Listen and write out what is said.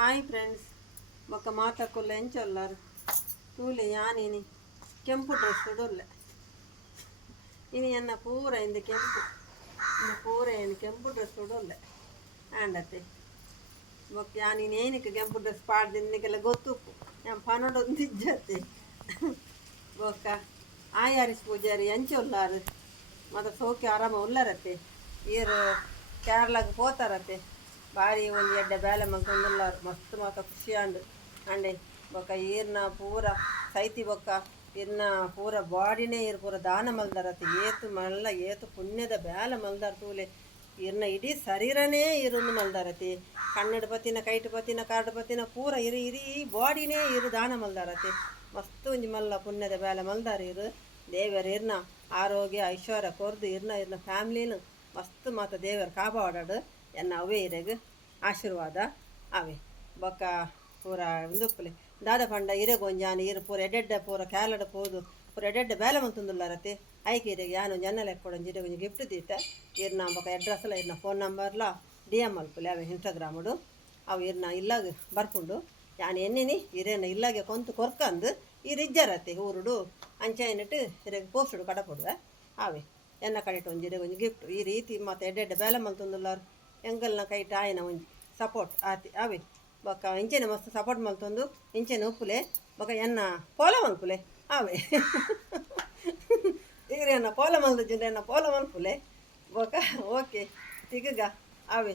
hi friends, ಬೊಕ್ಕ ಮಾತಕ್ಕುಲ್ಲ ಎಂಚೊಲ್ಲಾರು ತೂಲೆ ಯಾನಿನಿ ಕೆಂಪು ಡ್ರೆಸ್ ಉಡೊಲ್ಲೆ ಇನಿ ಎನ್ನ ಪೂರ ಇಂದು ಪೂರ ಏನು ಕೆಂಪು ಡ್ರೆಸ್ ಉಡೊಲ್ಲೆ ಆಂಡತೆ ಬೊಕ್ಕ ಯಾನಿನ ಏನಕ್ಕೆ ಕೆಂಪು ಡ್ರೆಸ್ ಪಾಡ್ದಿನ್ನಿಗೆಲ್ಲ ಗೊತ್ತುಪ್ಪು ನಾನು ಪನೊಡೊಂದು ಇಜ್ಜತ್ತೆ ಬೊಕ್ಕ ಆಯಾರಿಸ್ ಪೂಜಾರಿ ಎಂಚೊಲ್ಲಾರು ಮತ್ತು ಸೋಕಿ ಆರಾಮ ಉಲ್ಲರತ್ತೆ ಈರು ಕೇರಳಗೆ ಹೋತಾರತ್ತೆ ಬಾರಿ ಒಂದು ಎಡ್ಡೆ ಬೇಲೆ ಮಂಕೊಂಡುಲ್ಲಾರು ಮಸ್ತ್ ಮಾತ ಖುಷಿ ಅಂಡೆ ಬೊಕ್ಕ ಈರ್ನ ಪೂರ ಸೈತಿ ಬೊಕ್ಕ ಇರ್ನ ಪೂರ ಬಾಡಿನೇ ಇರು ಪೂರ ದಾನ ಮಲ್ದಾರತ್ತೆ ಏತು ಪುಣ್ಯದ ಬೇಲೆ ಮಲ್ದಾರ ತೂಲೆ ಇರ್ನ ಇಡೀ ಶರೀರನೇ ಇರುಂದು ಮಲ್ದಾರತ್ತೆ ಕನ್ನಡ ಪತ್ತಿನ ಕೈಟ್ ಪತ್ತಿನ ಕಾರ್ಡ್ ಪತ್ತಿನ ಪೂರ ಇರಿ ಬಾಡಿನೇ ಇರು ದಾನ ಮಲ್ದಾರತ್ತೆ ಮಸ್ತ್ ಒಂಜಿ ಮಲ್ಲ ಪುಣ್ಯದ ಬೇಲೆ ಮಲ್ದಾರ ಇರು ದೇವರ ಇರ್ನ ಆರೋಗ್ಯ ಐಶ್ವರ್ಯ ಕೊರ್ದು ಇರ್ನ ಫ್ಯಾಮ್ಲಿನ ಮಸ್ತ್ ಮಾತ ದೇವರ ಕಾಪಾಡಾಡು ಎನ್ನ ಅವೇ ಇರೆಗ್ ಆಶೀರ್ವಾದ ಅವೇ ಬೊಕ್ಕ ಪೂರ ಉಂದುಪ್ಪುಲೆ ದಾದ ಪಂಡ ಇರೆಗೊಂಜಾನಿ ಇರು ಪೂರ ಎಡ್ಡೆಡ್ಡೆ ಪೂರ ಕ್ಯಾಲಡ ಪೋದು ಪೂರ ಎಡ್ಡೆಡ್ಡೆ ಬೇಲೆ ಮಂತುಂದುಲ್ಲಾರತ್ತೆ ಐಕೆ ಇರೆಗೆ ಯಾನು ಜನ್ನಲೆ ಕೊಡೊಂಜಿ ಇರೆಗೊಂಜಿ ಗಿಫ್ಟ್ ದೀತೆ ಇರ್ನ ಬೊಕ್ಕ ಅಡ್ರೆಸ್ಲ ಇರ್ನ ಫೋನ್ ನಂಬರ್ಲ DM ಮಲ್ಪುಲೆ ಅವೇ ಇನ್ಸ್ಟಾಗ್ರಾಮುಡು ಅವು ಇರ್ನ ಇಲ್ಲಾಗ ಬರ್ಪುಂಡು ಯಾನು ಎನ್ನಿನಿ ಇರೇನ ಇಲ್ಲಾಗೆ ಕೊಂತು ಕೊರ್ಕಂದು ಇಜ್ಜರತ್ತೆ ಊರುಡು ಅಂಚೆನಿಟ್ಟು ಇರೆಗೆ ಪೋಸ್ಟುಡು ಕಡಪುಡುವೆ ಅವೇ ಎನ್ನ ಕಡೆಟ್ ಒಂಜಿ ಇರೆಗೊಂಜಿ ಗಿಫ್ಟ್ ಈ ರೀತಿ ಮತ್ತು ಎಡ್ಡೆಡ್ಡೆ ಬೇಲೆ ಮಲ್ತೊಂದುಲ್ಲಾರು ಎಂಗಲ್ನ ಕೈಟ್ ಆಯ್ನ ಒಂಜಿ ಸಪೋರ್ಟ್ ಆತಿ ಅವೇ ಬೊಕ್ಕ ಇಂಚೆನೆ ಮಸ್ತ್ ಸಪೋರ್ಟ್ ಮಲ್ತೊಂದು ಇಂಚೆನೆ ಉಪ್ಪುಲೆ ಬೊಕ್ಕ ಎನ್ನ ಪೋಲ ಮಲ್ಪುಲೆ ಅವೇ ಈಗ ಎನ್ನ ಪೋಲ ಮಲ್ದಿದ್ದ ಎನ್ನ ಪೋಲ ಮಲ್ಪುಲೆ ಬೊಕ್ಕ ಓಕೆ ತಿಗಗ ಅವೇ